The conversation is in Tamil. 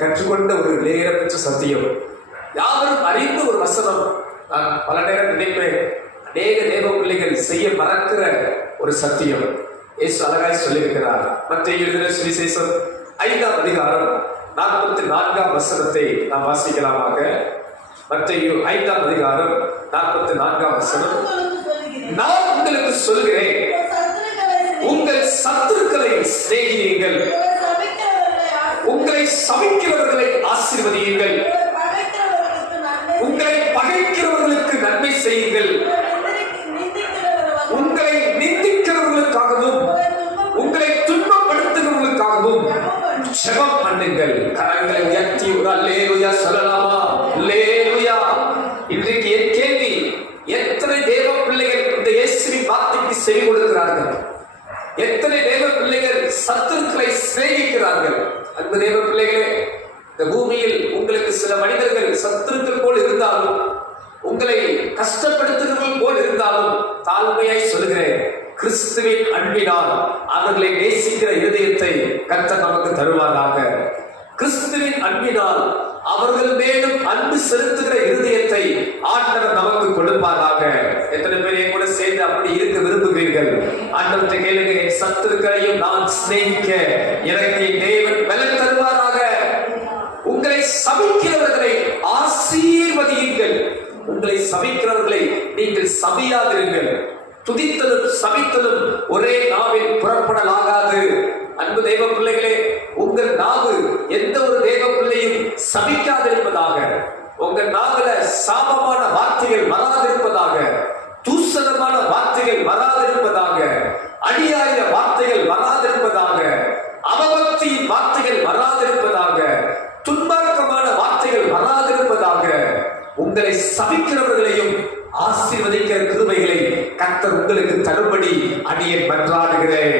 கற்றுக்கொண்ட ஒரு நேரப்பெற்ற சத்தியம். யாவரும் அறிந்த ஒரு வசனம். நான் பல நேரம் நினைப்பேன், அநேக தேவ பிள்ளைகள் செய்ய மறக்கிற ஒரு சத்தியம். இயேசு அழகாய் சொல்லியிருக்கிறார். மத்தேயு எழுதின சுவிசேஷம் 5ஆம் அதிகாரம் 44ஆம் வசனத்தை நாம் வாசிக்கலாமாக. மத்தேயு 5ஆம் அதிகாரம் 44ஆம் வசனம். நான் உங்களுக்கு சொல்கிறேன், உங்கள் சத்துருக்களை சிநேகியுங்கள், உங்களை சபிக்கிறவர்களை ஆசீர்வதியுங்கள், உங்களை பகைக்கிறவர்களுக்கு நன்மை செய்யுங்கள், உங்களை நிந்திக்கிறவர்களுக்காகவும் உங்களை துன்பப்படுத்துகிறவர்களுக்காகவும் ஜெபம் பண்ணுங்கள். கரங்களை உயர்த்தி ஒரு அல்லேலூயா சொல்லலாமா? அல்லேலூயா. இன்றைக்கு என் கேள்வி, எத்தனை தேவ பிள்ளைகள் இந்த இயேசுவின் வார்த்தைக்கு செவி கொடுக்கிறார்கள்? எத்தனை தேவ பிள்ளைகள் சத்துருக்களை சிநேகிக்கிறார்கள்? அன்பு தேவ பிள்ளைகளே, இந்த பூமியில் உங்களுக்கு சில மனிதர்கள் சத்துருக்கள் போல் இருந்தாலும், உங்களை கஷ்டப்படுத்துகிறவர்கள் போல் இருந்தாலும், தாழ்மையாய் சொல்கிறேன், கிறிஸ்துவின் அன்பினால் அவர்களை நேசிக்கிற இதயத்தை கர்த்தர் நமக்கு தருவாராக. கிறிஸ்துவின் அன்பினால் அவர்கள் மேலும் அன்பு செலுத்துகிற இருதயத்தை ஆண்டவர் நமக்கு கொடுப்பாராக. எத்தனை பேர் என் கூட சேர்ந்து அப்படி இருக்க விரும்புகிறீர்கள்? ஆண்டவர்கிட்ட கேளுங்க, சத்துருக்களையும் நான் சிநேகிக்க எனக்கு தேவன் பலன் தருவாராக. உங்களை சபிக்கிறவர்களை ஆசீர்வதியுங்கள், உங்களை சபிக்கிறவர்களை நீங்கள் சபியாதிருங்கள். துதித்தலும் சபித்தலும் ஒரே நாவில் புறப்படலாகாது. அன்பு தேவ பிள்ளைகளே, உங்கள் நாவு எந்த ஒரு தேவ பிள்ளையும் சபிக்காதிருப்பதாக, உங்கள் நாவல சாபமான வார்த்தைகள் வராதிருப்பதாக, தூசணமான வார்த்தைகள் வராதிருப்பதாக, அநியாய வார்த்தைகள் வராதிருப்பதாக, அவபக்தியின் வார்த்தைகள் வராதிருப்பதாக, துன்மார்க்கமான வார்த்தைகள் வராதிருப்பதாக. உங்களை சபிக்கிறவர்களையும் ஆசீர்வதிக்கிற கிருபைகளை கர்த்தர் உங்களுக்கு தரும்படி அடியேன் மன்றாடுகிறேன்.